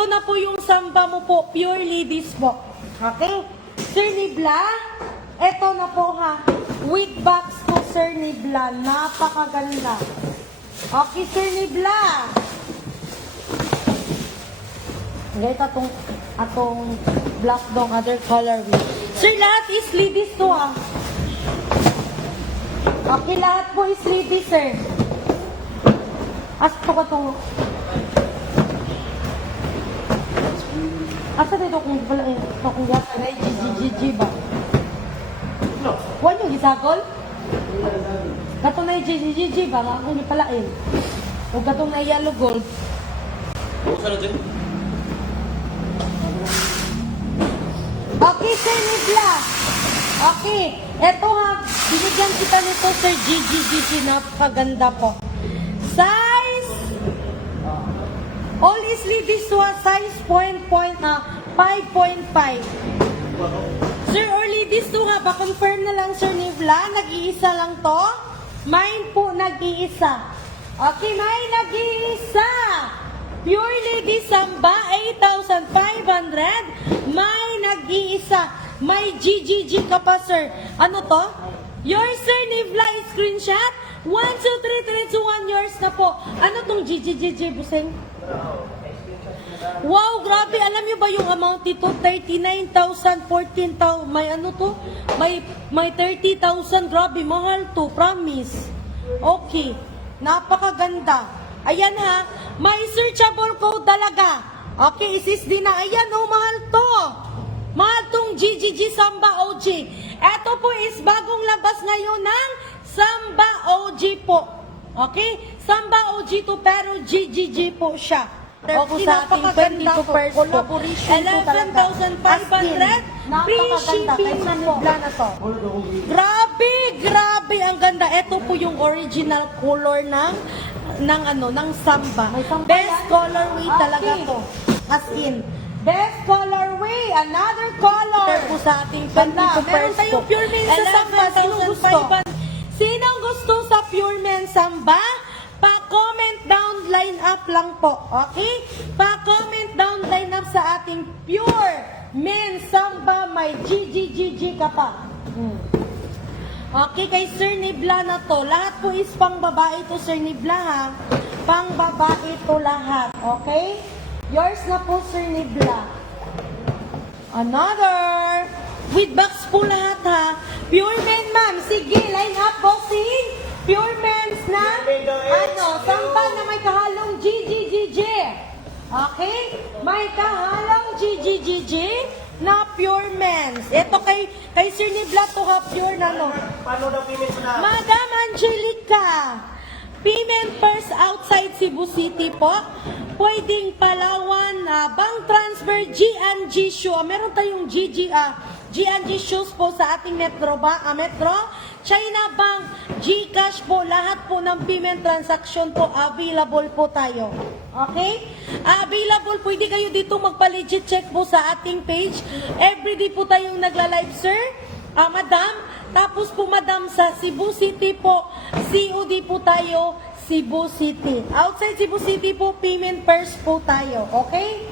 Ito na po yung samba mo po, pure ladies po. Okay? Sir Nibla, ito na po ha. With box po, Sir Nibla. Napakaganda. Okay, Sir Nibla. Ito atong black dong, other colorway. Sir, lahat is ladies to ha. Okay, lahat po is ladies, sir. Asa ka itong... Asa dito kung pala eh, kung yata na GGG ba? Huwag yung gisagol? Katong na GGG ba? Nga akong ipalain. O katong na yellow gold. Okay, Sir Nibla. Okay. Eto ha, binigyan kita nito, Sir GGG. Napakaganda po. Size. All is ladies wa size 5.5. Sir, or ladies to ha, pa-confirm na lang, Sir Nibla. Nag-iisa lang to. Mine po, nag-iisa. Okay, mine nag-iisa. Pure ladies samba, 8,500. May nag-iisa. May GGG ka pa, sir. Ano to? Yours, Sir Nibla, screenshot. 1, 2, 3, 3, 2, 1, yours na po. Ano tong GGG, Buseng? Wow, grabe. Alam nyo ba yung amount dito? 39,000, 14,000. May ano to? May 30,000. Grabe, mahal to. Promise. Okay. Napakaganda. Ayan ha. May searchable code talaga. Okay, SSD na. Ayan, oh, mahal to. Mahal tong GGG Samba OG. Ito po is bagong labas ngayon ng Samba OG po. Okay? Samba OG to pero GGG po siya. Okay, sa ating 22 first collaboration po talaga. 11,500 free shipping na po. Grabe, grabe ang ganda. Ito po yung original color ng Samba. Best colorway talaga to. As in, best colorway, another color. Ito po sa ating 22 first po. Pure Men sa Samba. Sinong gusto? Sinong gusto sa Pure Men Samba? Pa-comment down, line up lang po. Okay? Pa-comment down, line up sa ating Pure Men Samba. May GGGG ka pa. Okay, kay Sir Nibla na to. Lahat po is pang babae to, Sir Nibla ha. Pang babae to lahat. Okay? Yours na po, Sir Nibla. Another. With box po lahat ha. Pure Men, ma'am. Sige, line up, bossing. Pure Men's na, Samba na may kahalong GGGG. Okay? May kahalong GGGG na Pure Men's. Ito kay Sir Nibla to ha, pure na no. Paano daw payment na? Madam Angelica, payment first outside Cebu City po. Pwedeng Palawan, bank transfer, G&G shoe. Meron tayong G&G shoes po sa ating Metro China Bank, GCash po, lahat po ng payment transaction po, available po tayo. Okay? Available, pwede kayo dito magpa-legit check po sa ating page. Everyday po tayong nagla-live, sir. Madam, tapos po madam sa Cebu City po, COD po tayo, Cebu City. Outside Cebu City po, payment first po tayo. Okay?